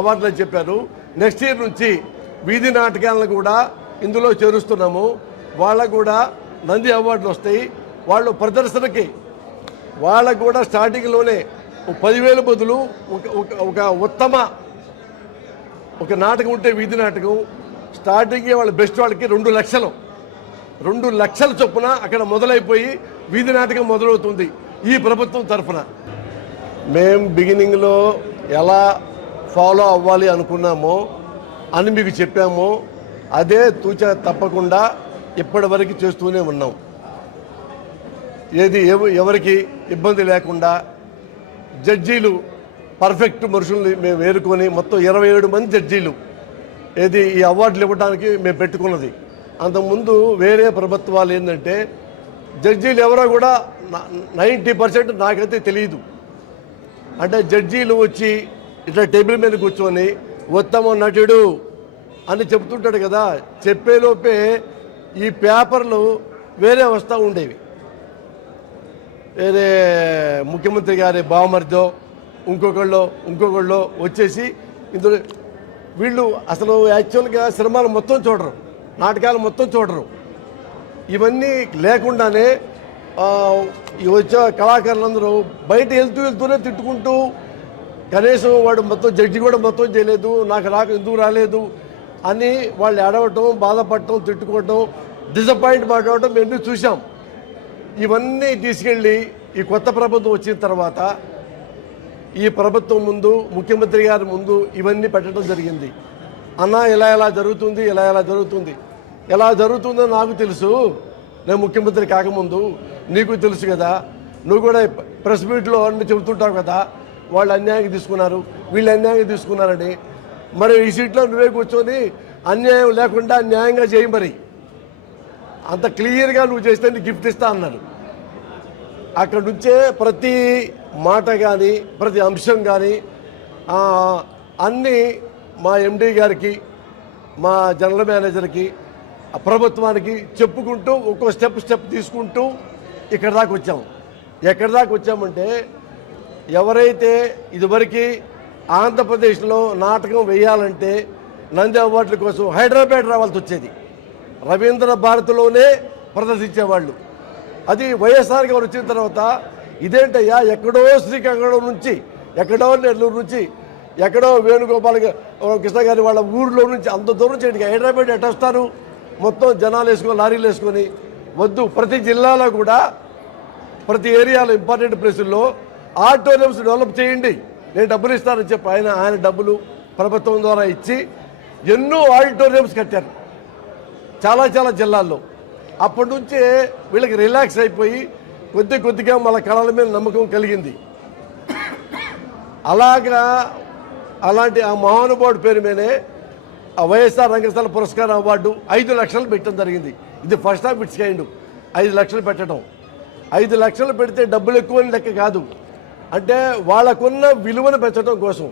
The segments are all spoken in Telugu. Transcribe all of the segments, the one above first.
అవార్డులు చెప్పారు. నెక్స్ట్ ఇయర్ నుంచి వీధి నాటకాలను కూడా ఇందులో చేరుస్తున్నాము. వాళ్ళకు కూడా నంది అవార్డులు వస్తాయి. వాళ్ళు ప్రదర్శనకి వాళ్ళకు కూడా స్టార్టింగ్లోనే 10,000 బదులు ఒక ఉత్తమ ఒక నాటకం ఉంటే వీధి నాటకం స్టార్టింగే వాళ్ళ బెస్ట్ వాళ్ళకి 2 లక్షల చొప్పున అక్కడ మొదలైపోయి వీధి నాటకం మొదలవుతుంది ఈ ప్రభుత్వం తరఫున. మేము బిగినింగ్లో ఎలా ఫాలో అవ్వాలి అనుకున్నామో అని మీకు చెప్పామో అదే తూచా తప్పకుండా ఇప్పటివరకు చేస్తూనే ఉన్నాం. ఏది ఎవరికి ఇబ్బంది లేకుండా జడ్జీలు పర్ఫెక్ట్ మనుషుల్ని మేము ఏరుకొని మొత్తం 27 మంది జడ్జీలు ఏది ఈ అవార్డులు ఇవ్వడానికి మేము పెట్టుకున్నది. అంతకుముందు వేరే ప్రభుత్వాలు ఏంటంటే జడ్జీలు ఎవరో కూడా 90% నాకైతే తెలియదు. అంటే జడ్జీలు వచ్చి ఇట్లా టేబుల్ మీద కూర్చొని ఉత్తమ నటుడు అని చెప్తుంటాడు కదా, చెప్పేలోపే ఈ పేపర్లు వేరే వస్తూ ఉండేవి. వేరే ముఖ్యమంత్రి గారి బావమర్దో ఇంకొకళ్ళు వచ్చేసి ఇందులో వీళ్ళు అసలు యాక్చువల్గా సినిమాలు మొత్తం చూడరు, నాటకాలు మొత్తం చూడరు. ఇవన్నీ లేకుండానే వచ్చే కళాకారులందరూ బయట వెళ్తూనే తిట్టుకుంటూ కనీసం వాడు మొత్తం జడ్జి కూడా మొత్తం చేయలేదు, నాకు ఎందుకు రాలేదు అని వాళ్ళు ఏడవటం, బాధపడటం, తిట్టుకోవటం, డిసప్పాయింట్ మాట్లాడటం మేము చూసాం. ఇవన్నీ తీసుకెళ్ళి ఈ కొత్త ప్రభుత్వం వచ్చిన తర్వాత ఈ ప్రభుత్వం ముందు ముఖ్యమంత్రి గారి ముందు ఇవన్నీ పెట్టడం జరిగింది. అన్న ఇలా జరుగుతుంది, ఎలా జరుగుతుందో నాకు తెలుసు, నేను ముఖ్యమంత్రి కాకముందు నీకు తెలుసు కదా, నువ్వు కూడా ప్రెస్ మీట్లో అన్ని చెబుతుంటావు కదా, వాళ్ళు అన్యాయంగా తీసుకున్నారు, వీళ్ళు అన్యాయంగా తీసుకున్నారని. మరి ఈ సీట్లో నువ్వే కూర్చొని అన్యాయం లేకుండా న్యాయంగా చేయి, మరి అంత క్లియర్గా నువ్వు చేస్తే నీకు గిఫ్ట్ ఇస్తా అన్నారు. అక్కడ నుంచే ప్రతి మాట కానీ ప్రతి అంశం కానీ అన్నీ మా ఎండీ గారికి, మా జనరల్ మేనేజర్కి, ప్రభుత్వానికి చెప్పుకుంటూ ఒక్కో స్టెప్ తీసుకుంటూ ఇక్కడ దాకా వచ్చాము. ఎక్కడి దాకా వచ్చామంటే ఎవరైతే ఇదివరకు ఆంధ్రప్రదేశ్లో నాటకం వేయాలంటే నంది అవార్డుల కోసం హైదరాబాద్ రావాల్సి వచ్చేది, రవీంద్ర భారతిలోనే ప్రదర్శించేవాళ్ళు. అది వైఎస్ఆర్ గారు వచ్చిన తర్వాత ఇదేంటయ్యా ఎక్కడో శ్రీకాకుళం నుంచి, ఎక్కడో నెల్లూరు నుంచి, ఎక్కడో వేణుగోపాల్ కృష్ణ గారి వాళ్ళ ఊరిలో నుంచి అంత దూరం నుంచి హైదరాబాద్ ఎట్ట వస్తారు, మొత్తం జనాలు వేసుకొని లారీలు వేసుకొని వద్దు. ప్రతి జిల్లాలో కూడా ప్రతి ఏరియాలో ఇంపార్టెంట్ ప్లేసుల్లో ఆడిటోరియంస్ డెవలప్ చేయండి, నేను డబ్బులు ఇస్తానని చెప్పి ఆయన డబ్బులు ప్రభుత్వం ద్వారా ఇచ్చి ఎన్నో ఆడిటోరియంస్ కట్టారు చాలా జిల్లాల్లో. అప్పటి నుంచే వీళ్ళకి రిలాక్స్ అయిపోయి కొద్దిగా మన కళల మీద నమ్మకం కలిగింది. అలాంటి ఆ మహానుభావుడి పేరు మీదే ఆ వైఎస్ఆర్ రంగస్థల పురస్కారం అవార్డు 5 లక్షలు పెట్టడం జరిగింది. ఇది ఫస్ట్ ఆఫ్ ఇట్స్ కైండ్. 5 లక్షలు పెట్టడం, 5 లక్షలు పెడితే డబ్బులు ఎక్కువ లెక్క కాదు, అంటే వాళ్ళకున్న విలువను పెంచడం కోసం.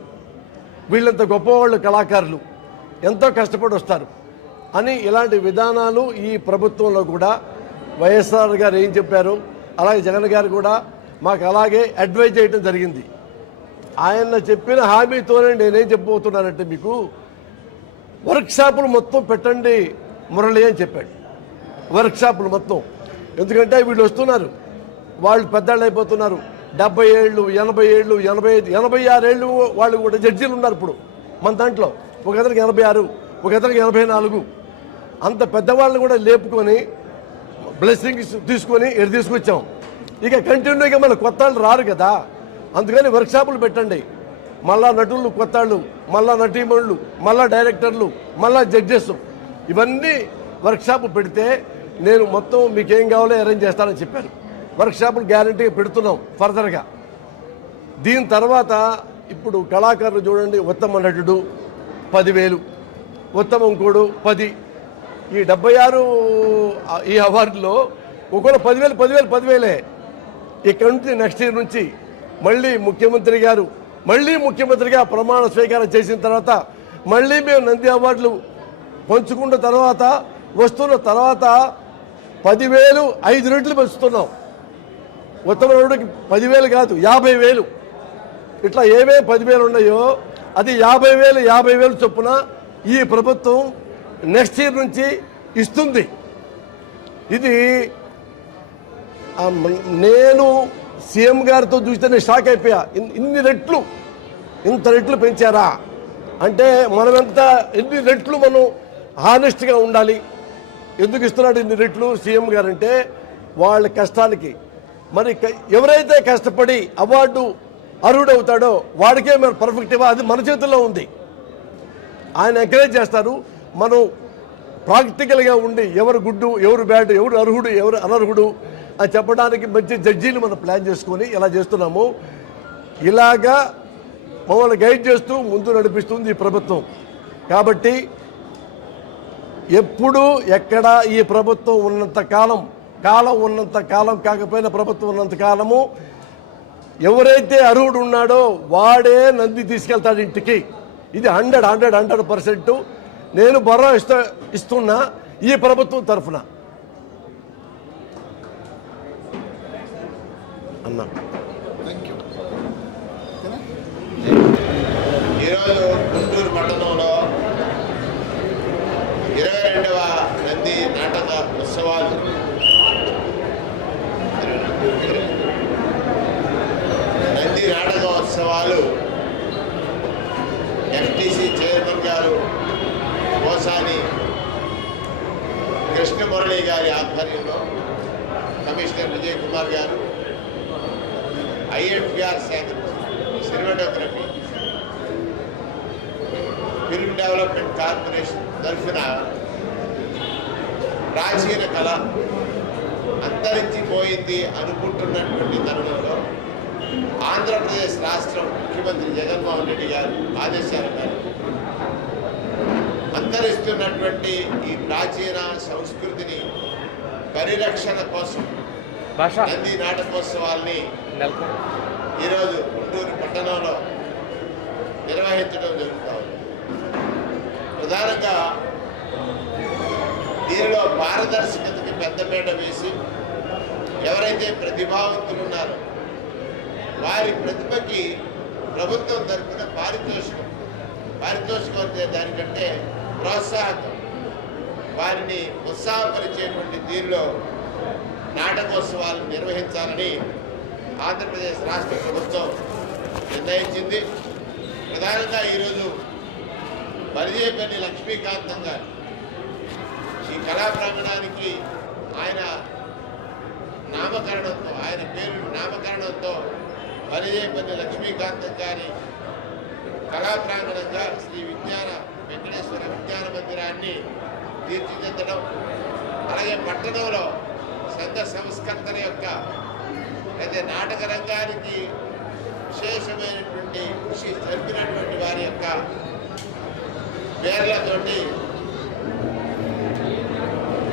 వీళ్ళంత గొప్పవాళ్ళు కళాకారులు ఎంతో కష్టపడి వస్తారు అని ఇలాంటి విధానాలు ఈ ప్రభుత్వంలో కూడా వైఎస్ఆర్ గారు ఏం చెప్పారు, అలాగే జగన్ గారు కూడా మాకు అలాగే అడ్వైజ్ చేయడం జరిగింది. ఆయన చెప్పిన హామీతోనే నేనేం చెప్పబోతున్నానంటే మీకు వర్క్షాపులు మొత్తం పెట్టండి మురళి అని చెప్పాడు. వర్క్షాపులు మొత్తం, ఎందుకంటే వీళ్ళు వస్తున్నారు, వాళ్ళు పెద్దవాళ్ళు అయిపోతున్నారు, 70 ఏళ్ళు 80 ఏళ్ళు 85 86 ఏళ్ళు వాళ్ళు కూడా జడ్జీలు ఉన్నారు ఇప్పుడు మన దాంట్లో. ఒక అతనికి 86, ఒక అతనికి 84. అంత పెద్దవాళ్ళని కూడా లేపుకొని బ్లెస్సింగ్స్ తీసుకొని ఎడు తీసుకొచ్చాం. ఇక కంటిన్యూగా మన కొత్త వాళ్ళు రారు కదా, అందుకని వర్క్షాపులు పెట్టండి. మళ్ళా నటులు కొత్త వాళ్ళు, మళ్ళా నటీమణులు, మళ్ళా డైరెక్టర్లు, మళ్ళా జడ్జెస్, ఇవన్నీ వర్క్షాప్ పెడితే నేను మొత్తం మీకు ఏం కావాలో అరేంజ్ చేస్తానని చెప్పాను. వర్క్షాపులు గ్యారంటీగా పెడుతున్నాం ఫర్దర్గా. దీని తర్వాత ఇప్పుడు కళాకారులు చూడండి, ఉత్తమ నటుడు 10,000, ఉత్తమ ఇంకోడు 10. ఈ 76 ఈ అవార్డులో ఒకవేళ 10,000 ఇక్కడ నుంచి నెక్స్ట్ ఇయర్ నుంచి మళ్ళీ ముఖ్యమంత్రిగా ప్రమాణ స్వీకారం చేసిన తర్వాత మళ్ళీ మేము నంది అవార్డులు పంచుకున్న తర్వాత వస్తున్న తర్వాత 10,000 5 రెట్లు పెంచుతున్నాం. ఉత్తమ నటుడికి 10,000 కాదు 50,000. ఇట్లా ఏమేమి 10,000 ఉన్నాయో అది 50,000 చొప్పున ఈ ప్రభుత్వం నెక్స్ట్ ఇయర్ నుంచి ఇస్తుంది. ఇది నేను సీఎం గారితో చూస్తే నేను షాక్ అయిపోయా. ఇంత రెట్లు పెంచారా అంటే ఎన్ని రెట్లు మనం హానెస్ట్గా ఉండాలి. ఎందుకు ఇస్తున్నాడు ఇన్ని రెట్లు సీఎం గారు అంటే వాళ్ళ కష్టానికి. మరి ఎవరైతే కష్టపడి అవార్డు అర్హుడవుతాడో వాడికే మరి పర్ఫెక్ట్ అది మన చేతుల్లో ఉంది. ఆయన ఎంకరేజ్ చేస్తారు. మనం ప్రాక్టికల్గా ఉండి ఎవరు గుడ్డు ఎవరు బ్యాడ్, ఎవరు అర్హుడు ఎవరు అనర్హుడు అని చెప్పడానికి మంచి జడ్జీలు మనం ప్లాన్ చేసుకొని ఇలా చేస్తున్నాము. ఇలాగా మమ్మల్ని గైడ్ చేస్తూ ముందు నడిపిస్తుంది ఈ ప్రభుత్వం. కాబట్టి ఎప్పుడు ఎక్కడ ఈ ప్రభుత్వం ఉన్నంత కాలం కాకపోయినా ప్రభుత్వం ఉన్నంత కాలము ఎవరైతే అర్హుడు ఉన్నాడో వాడే నంది తీసుకెళ్తాడు ఇంటికి. ఇది 100% నేను భరోసా ఇస్తున్నా ఈ ప్రభుత్వం తరఫున అన్నా. ఈరోజు గుంటూరు పట్టణంలో 22వ నంది నాటక ఉత్సవాలు ఎఫ్టీసీ చైర్మన్ గారు పోసాని కృష్ణమురళి గారి ఆధ్వర్యంలో, కమిషనర్ విజయ్ కుమార్ గారు, ఐఎఫ్ఆర్ శాఖ సినిమాటోగ్రఫీ ఫిల్మ్ డెవలప్మెంట్ కార్పొరేషన్ తరఫున ప్రాచీన కళ అంతరించిపోయింది అనుకుంటున్నటువంటి తరుణంలో ఆంధ్రప్రదేశ్ రాష్ట్రం ముఖ్యమంత్రి జగన్మోహన్ రెడ్డి గారు ఆదేశాల మేరకు అంతరిస్తున్నటువంటి ఈ ప్రాచీన సంస్కృతిని పరిరక్షణ కోసం నంది నాటకోత్సవాల్ని ఈరోజు గుంటూరు పట్టణంలో నిర్వహించడం జరుగుతూ ఉంది. ప్రధానంగా దీనిలో పారదర్శకతకి పెద్దపీట వేసి ఎవరైతే ప్రతిభావంతులు ఉన్నారో వారి ప్రతిభకి ప్రభుత్వం తరఫున పారితోషికం అంటే దానికంటే ప్రోత్సాహకం, వారిని ఉత్సాహపరిచేటువంటి దీనిలో నాటకోత్సవాలు నిర్వహించాలని ఆంధ్రప్రదేశ్ రాష్ట్ర ప్రభుత్వం నిర్ణయించింది. ప్రధానంగా ఈరోజు బలిజేపల్లి లక్ష్మీకాంతం గారు ఈ కళా ప్రాంగణానికి ఆయన పేరు నామకరణంతో బలిజేపల్లి లక్ష్మీకాంతం గారి కళా ప్రాంగణంగా శ్రీ వెంకటేశ్వర విజ్ఞాన మందిరాన్ని తీర్చిదిద్దడం, అలాగే పట్టణంలో సంఘ సంస్కర్తల యొక్క అయితే నాటక రంగానికి విశేషమైనటువంటి కృషి జరిపినటువంటి వారి యొక్క పేర్లతోటి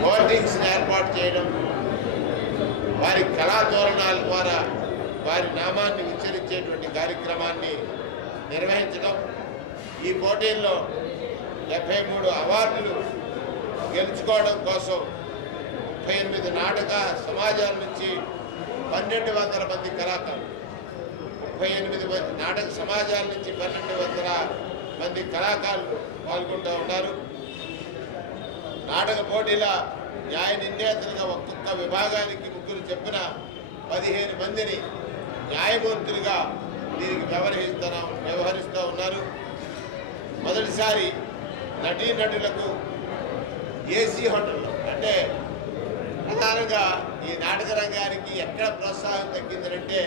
హోర్డింగ్స్ని ఏర్పాటు చేయడం, వారి కళాధోరణాల ద్వారా వారి నామాన్ని ఉచ్చరించేటువంటి కార్యక్రమాన్ని నిర్వహించడం, ఈ పోటీల్లో 73 అవార్డులు గెలుచుకోవడం కోసం 38 నాటక సమాజాల నుంచి 1200 మంది కళాకారులు, 38 మంది నాటక సమాజాల నుంచి 1200 మంది కళాకారులు పాల్గొంటూ ఉన్నారు. నాటక పోటీల న్యాయ నిర్ణేతలుగా ఒక్కొక్క విభాగానికి ముగ్గురు చెప్పిన 15 మందిని న్యాయమూర్తులుగా దీనికి వ్యవహరిస్తూ ఉన్నారు. మొదటిసారి నటీనటులకు ఏసీ హోటల్లో, అంటే ప్రధానంగా ఈ నాటక రంగానికి ఎక్కడ ప్రోత్సాహం తగ్గిందంటే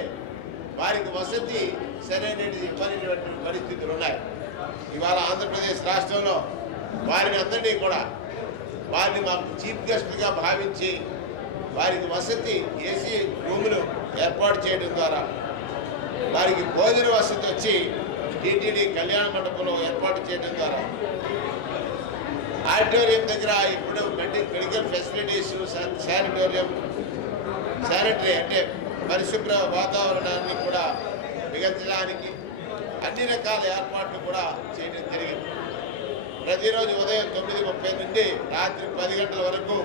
వారికి వసతి సరైనది ఇవ్వనటువంటి పరిస్థితులు ఉన్నాయి. ఇవాళ ఆంధ్రప్రదేశ్ రాష్ట్రంలో వారిని అందరినీ కూడా వారిని మాకు చీఫ్ గెస్ట్గా భావించి వారికి వసతి ఏసీ రూములు ఏర్పాటు చేయడం ద్వారా, వారికి భోజన వసతి వచ్చి టీటీడీ కళ్యాణ మండపంలో ఏర్పాటు చేయడం ద్వారా, ఆడిటోరియం దగ్గర ఇప్పుడు మెడికల్ ఫెసిలిటీస్, శానిటరీ అంటే పరిశుభ్ర వాతావరణాన్ని కూడా మిగల్చడానికి అన్ని రకాల ఏర్పాట్లు కూడా చేయడం జరిగింది. ప్రతిరోజు ఉదయం 9:30 నుండి రాత్రి 10 గంటల వరకు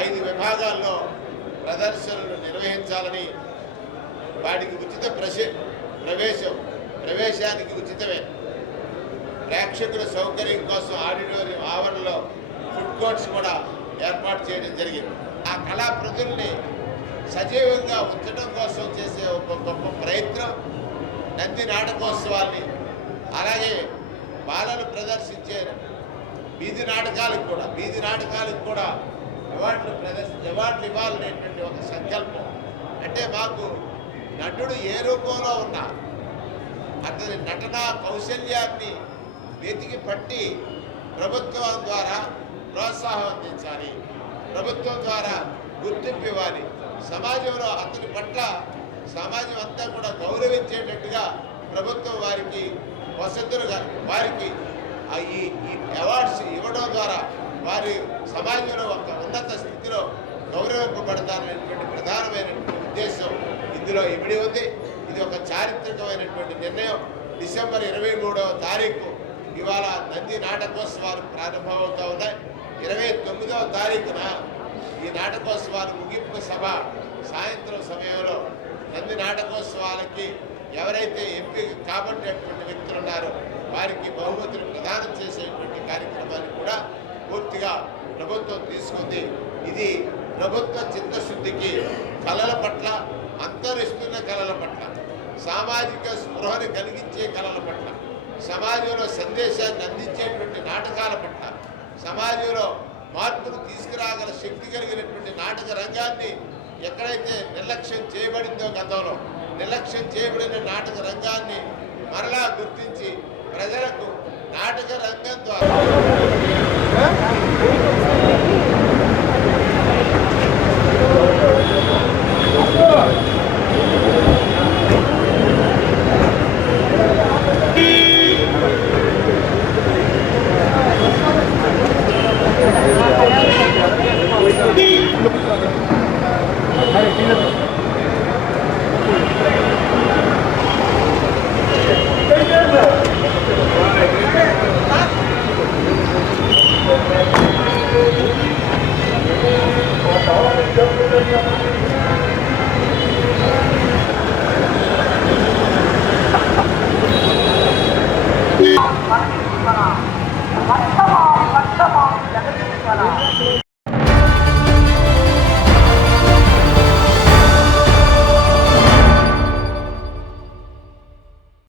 5 విభాగాల్లో ప్రదర్శనలు నిర్వహించాలని, వాటికి ఉచిత ప్రవేశానికి ఉచితమే, ప్రేక్షకుల సౌకర్యం కోసం ఆడిటోరియం ఆవరణలో ఫుడ్ కోర్ట్స్ కూడా ఏర్పాటు చేయడం జరిగింది. ఆ కళా ప్రజల్ని సజీవంగా ఉంచడం కోసం చేసే ఒక గొప్ప ప్రయత్నం నంది నాటకోత్సవాల్ని, అలాగే బాలలు ప్రదర్శించే వీధి నాటకాలకు కూడా అవార్డులు ఇవ్వాలనేటువంటి ఒక సంకల్పం. అంటే మాకు నటుడు ఏ రూపంలో ఉన్నా అతని నటనా కౌశల్యాన్ని వెతికి పట్టి ప్రభుత్వం ద్వారా ప్రోత్సాహం అందించాలి, ప్రభుత్వం ద్వారా గుర్తింపు ఇవ్వాలి, సమాజంలో అతని పట్ల సమాజం అంతా కూడా గౌరవించేటట్టుగా ప్రభుత్వం వారికి వసతులుగా వారికి ఈ అవార్డ్స్ ఇవ్వడం ద్వారా వారి సమాజంలో ఒక ఉన్నత స్థితిలో గౌరవింపబడతారనేటువంటి ప్రధానమైనటువంటి ఉద్దేశం ఇందులో ఇమిడి ఉంది. ఇది ఒక చారిత్రకమైనటువంటి నిర్ణయం. డిసెంబర్ 23వ తారీఖు ఇవాళ నంది నాటకోత్సవాలు ప్రారంభమవుతూ ఉన్నాయి. 29వ తారీఖున ఈ నాటకోత్సవాలు ముగింపు సభ సాయంత్రం సమయంలో నంది నాటకోత్సవాలకి ఎవరైతే ఎంపిక కాబట్టేటువంటి వ్యక్తులు ఉన్నారో వారికి బహుమతులు ప్రదానం చేసేటువంటి కార్యక్రమాన్ని కూడా పూర్తిగా ప్రభుత్వం తీసుకుంది. ఇది ప్రభుత్వ చిత్తశుద్ధికి, కళల పట్ల, అంతరిస్తున్న కళల పట్ల, సామాజిక స్పృహను కలిగించే కళల పట్ల, సమాజంలో సందేశాన్ని అందించేటువంటి నాటకాల పట్ల, సమాజంలో మార్పును తీసుకురాగల శక్తి కలిగినటువంటి నాటక రంగాన్ని ఎక్కడైతే నిర్లక్ష్యం చేయబడిందో, గతంలో నిర్లక్ష్యం చేయబడిన నాటక రంగాన్ని మరలా గుర్తించి ప్రజలకు నాటక రంగం ద్వారా Para